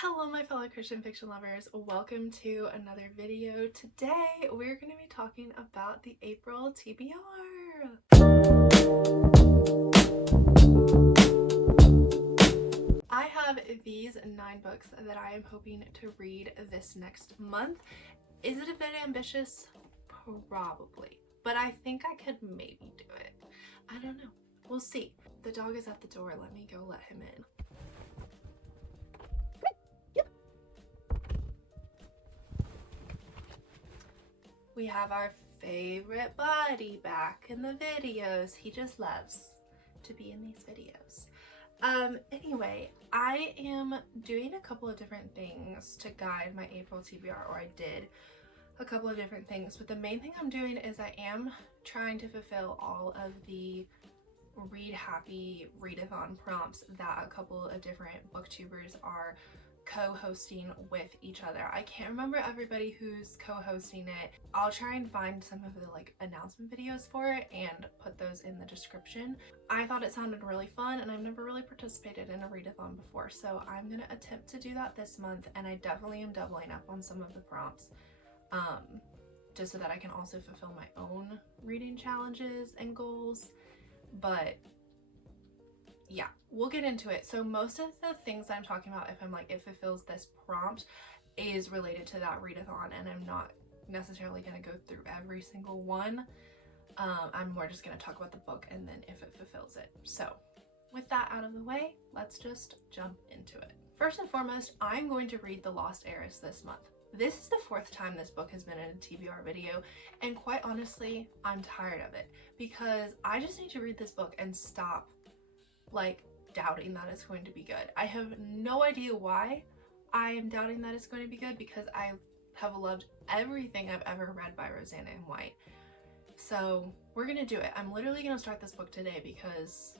Hello my fellow Christian fiction lovers, welcome to another video. Today we're going to be talking about the April TBR. I have these 9 books that I am hoping to read this next month. Is it a bit ambitious? Probably, but I think I could maybe do it. I don't know. We'll see. The dog is at the door. Let me go let him in. We have our favorite buddy back in the videos. He just loves to be in these videos. Anyway, I am doing a couple of different things to guide my April TBR, or I did a couple of different things, but the main thing I'm doing is I am trying to fulfill all of the Read Happy readathon prompts that a couple of different booktubers are co-hosting with each other. I can't remember everybody who's co-hosting it. I'll try and find some of the announcement videos for it and put those in the description. I thought it sounded really fun and I've never really participated in a readathon before, so I'm gonna attempt to do that this month, and I definitely am doubling up on some of the prompts just so that I can also fulfill my own reading challenges and goals. But yeah, we'll get into it. So most of the things I'm talking about, if I'm like, it fulfills this prompt, is related to that readathon, and I'm not necessarily going to go through every single one. I'm more just going to talk about the book and then if it fulfills it. So with that out of the way, let's just jump into it. First and foremost, I'm going to read The Lost Heiress this month. This is the 4th time this book has been in a TBR video, and quite honestly, I'm tired of it because I just need to read this book and stop doubting that it's going to be good. I have no idea why I am doubting that it's going to be good, because I have loved everything I've ever read by Roseanna and White. So we're gonna do it. I'm literally gonna start this book today because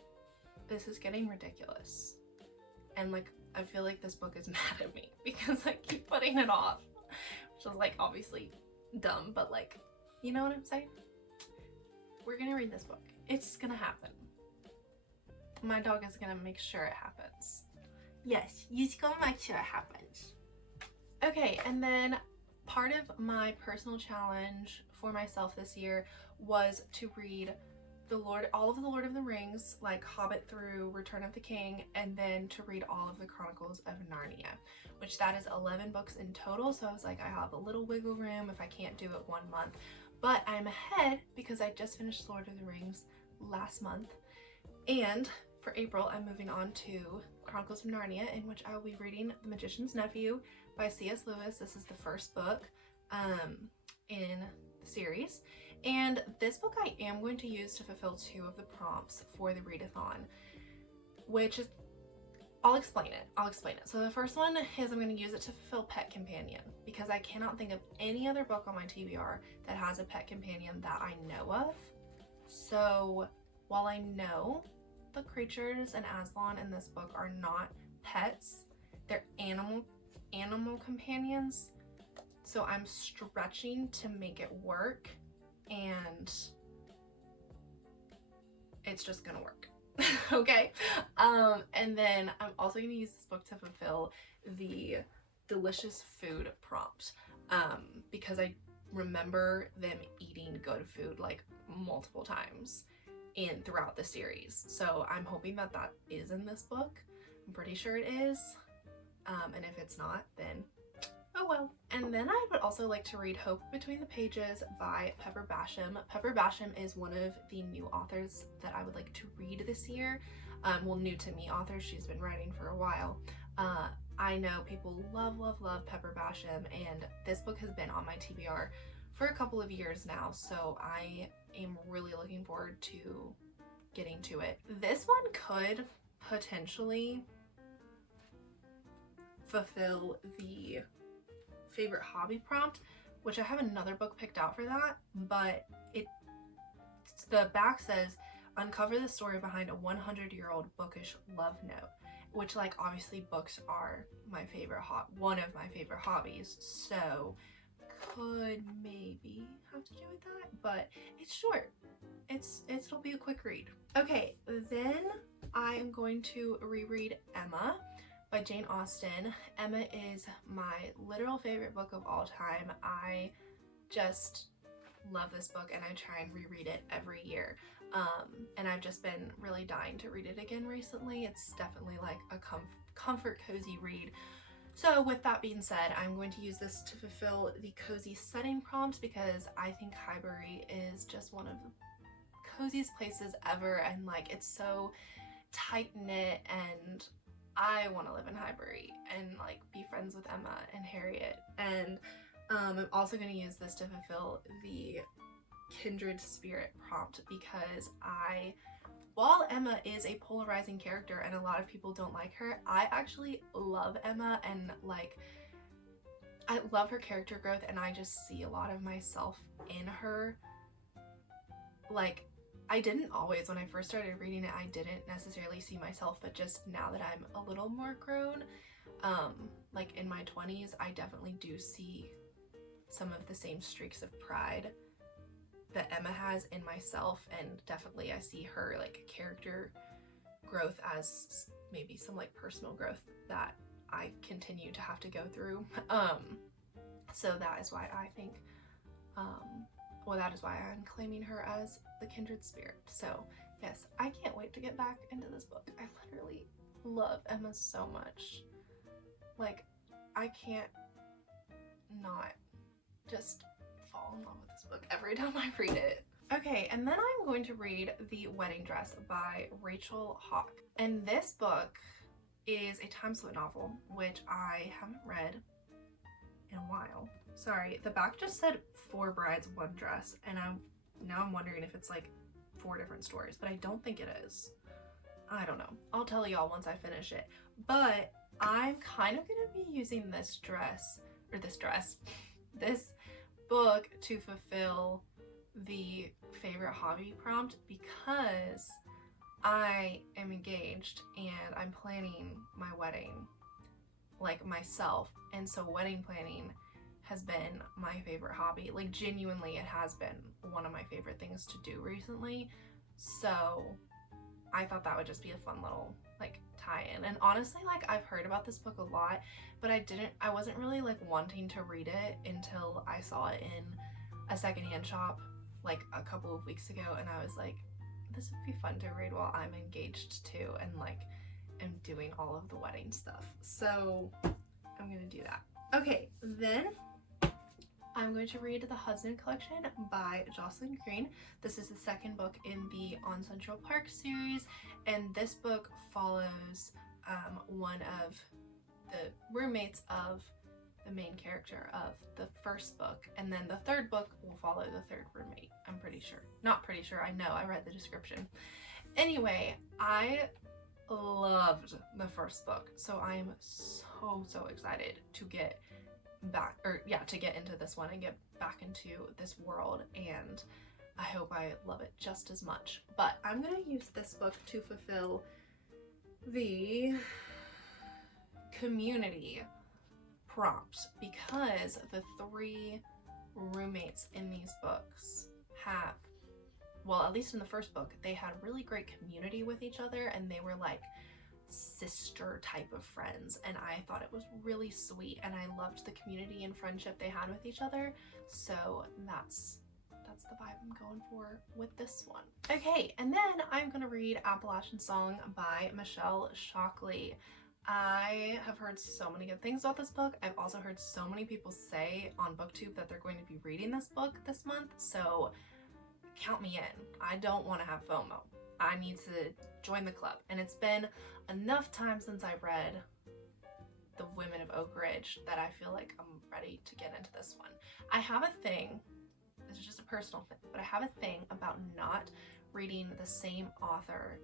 this is getting ridiculous, and I feel like this book is mad at me because I keep putting it off, which is obviously dumb, but you know what I'm saying? We're gonna read this book. It's gonna happen. My dog is gonna make sure it happens. Yes, he's gonna make sure it happens. Okay, and then part of my personal challenge for myself this year was to read all of the Lord of the Rings, Hobbit through Return of the King, and then to read all of the Chronicles of Narnia, which that is 11 books in total. So I was like, I have a little wiggle room if I can't do it one month, but I'm ahead because I just finished Lord of the Rings last month. And for April, I'm moving on to Chronicles of Narnia, in which I will be reading The Magician's Nephew by C.S. Lewis. This is the first book in the series. And this book I am going to use to fulfill 2 of the prompts for the readathon, which is, I'll explain it. So the first one is I'm going to use it to fulfill Pet Companion, because I cannot think of any other book on my TBR that has a pet companion that I know of. So while I know the creatures and Aslan in this book are not pets, they're animal companions, so I'm stretching to make it work, and it's just gonna work. Okay, and then I'm also gonna use this book to fulfill the delicious food prompt, because I remember them eating good food multiple times throughout the series. So I'm hoping that that is in this book. I'm pretty sure it is, and if it's not, then oh well. And then I would also like to read Hope Between the Pages by Pepper Basham. Pepper Basham is one of the new authors that I would like to read this year. Well, new to me authors. She's been writing for a while. I know people love Pepper Basham, and this book has been on my TBR for a couple of years now, so I am really looking forward to getting to it. This one could potentially fulfill the favorite hobby prompt, which I have another book picked out for that, but the back says, uncover the story behind a 100-year-old bookish love note, which obviously books are my favorite one of my favorite hobbies, so could maybe have to do with that, but it's short. It'll be a quick read. Okay, then I am going to reread Emma by Jane Austen. Emma is my literal favorite book of all time. I just love this book and I try and reread it every year. And I've just been really dying to read it again recently. It's definitely like a comfort cozy read. So with that being said, I'm going to use this to fulfill the cozy setting prompt because I think Highbury is just one of the coziest places ever, and like it's so tight knit, and I want to live in Highbury and like be friends with Emma and Harriet. And I'm also going to use this to fulfill the kindred spirit prompt because while Emma is a polarizing character and a lot of people don't like her, I actually love Emma, and like I love her character growth, and I just see a lot of myself in her. Like, I didn't always, when I first started reading it, I didn't necessarily see myself, but just now that I'm a little more grown, like in my 20s, I definitely do see some of the same streaks of pride that Emma has in myself, and definitely I see her like character growth as maybe some like personal growth that I continue to have to go through. So that is why I think, that is why I'm claiming her as the kindred spirit. So yes, I can't wait to get back into this book. I literally love Emma so much. Like, I can't not just fall in love with this book every time I read it. Okay, and then I'm going to read The Wedding Dress by Rachel Hauck. And this book is a time slip novel, which I haven't read in a while. Sorry, the back just said 4 brides, 1 dress, and now I'm wondering if it's like 4 different stories, but I don't think it is. I don't know. I'll tell y'all once I finish it. But I'm kind of gonna be using this book to fulfill the favorite hobby prompt because I am engaged and I'm planning my wedding like myself, and so wedding planning has been my favorite hobby. Like, genuinely, it has been one of my favorite things to do recently. So I thought that would just be a fun little like tie-in. And honestly, like, I've heard about this book a lot, but I wasn't really like wanting to read it until I saw it in a secondhand shop like a couple of weeks ago, and I was like, this would be fun to read while I'm engaged too, and like am doing all of the wedding stuff. So I'm gonna do that. Okay, then I'm going to read the Hudson collection by Jocelyn Green. This is the second book in the On Central Park series, and this book follows one of the roommates of the main character of the first book, and then the third book will follow the third roommate. I'm pretty sure. Not pretty sure, I know, I read the description. Anyway, I loved the first book, so I am so excited to get into this one and get back into this world, and I hope I love it just as much. But I'm gonna use this book to fulfill the community prompt because the 3 roommates in these books have, well, at least in the first book, they had really great community with each other, and they were like sister type of friends, and I thought it was really sweet, and I loved the community and friendship they had with each other. So that's the vibe I'm going for with this one. Okay, and then I'm gonna read Appalachian Song by Michelle Shocklee. I have heard so many good things about this book. I've also heard so many people say on BookTube that they're going to be reading this book this month, so count me in. I don't want to have FOMO. I need to join the club, and it's been enough time since I read The Women of Oak Ridge that I feel like I'm ready to get into this one. I have a thing, this is just a personal thing, but I have a thing about not reading the same author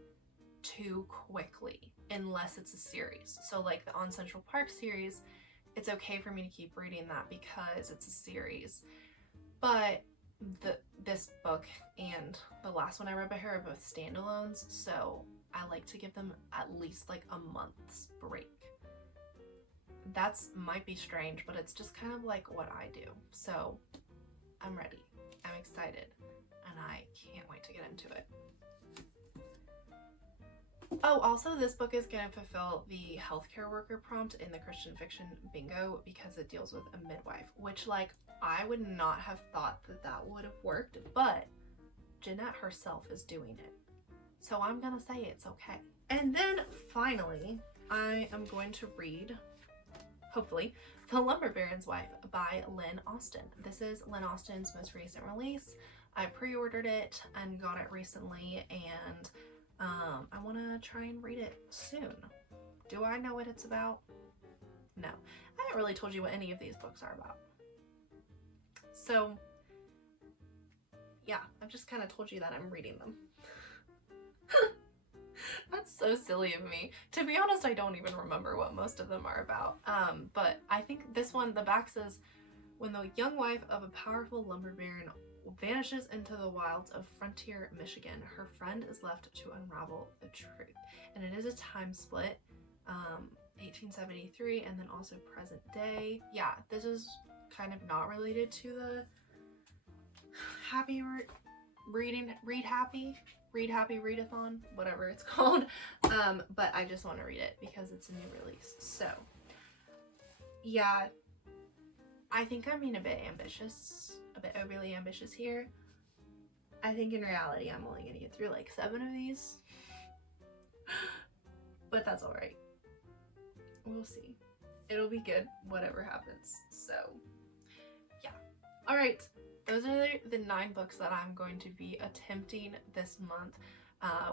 too quickly unless it's a series. So like the On Central Park series, it's okay for me to keep reading that because it's a series, but this book and the last one I read by her are both standalones, so I like to give them at least like a month's break. That's might be strange, but it's just kind of like what I do. So I'm ready, I'm excited, and I can't wait to get into it. Oh, also this book is going to fulfill the healthcare worker prompt in the Christian fiction bingo because it deals with a midwife, which like I would not have thought that that would have worked, but Jeanette herself is doing it. So I'm gonna say it's okay. And then finally, I am going to read, hopefully, The Lumber Baron's Wife by Lynn Austen. This is Lynn Austen's most recent release. I pre-ordered it and got it recently, and I want to try and read it soon. Do I know what it's about? No. I haven't really told you what any of these books are about. So, yeah, I've just kind of told you that I'm reading them. That's so silly of me. To be honest, I don't even remember what most of them are about. But I think this one, the back says, when the young wife of a powerful lumber baron vanishes into the wilds of frontier Michigan, her friend is left to unravel the truth. And it is a time split, 1873 and then also present day. Yeah, this is kind of not related to the happy readathon, whatever it's called, but I just want to read it because it's a new release. So yeah, I think I'm being a bit overly ambitious here. I think in reality I'm only gonna get through like 7 of these, but that's all right. We'll see. It'll be good whatever happens. So yeah, all right. Those are the 9 books that I'm going to be attempting this month.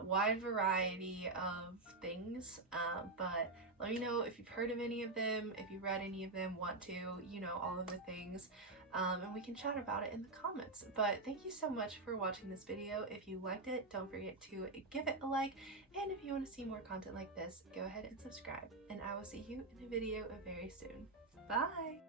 Wide variety of things, but let me know if you've heard of any of them, if you've read any of them, want to, you know, all of the things, and we can chat about it in the comments. But thank you so much for watching this video. If you liked it, don't forget to give it a like, and if you want to see more content like this, go ahead and subscribe, and I will see you in a video very soon. Bye!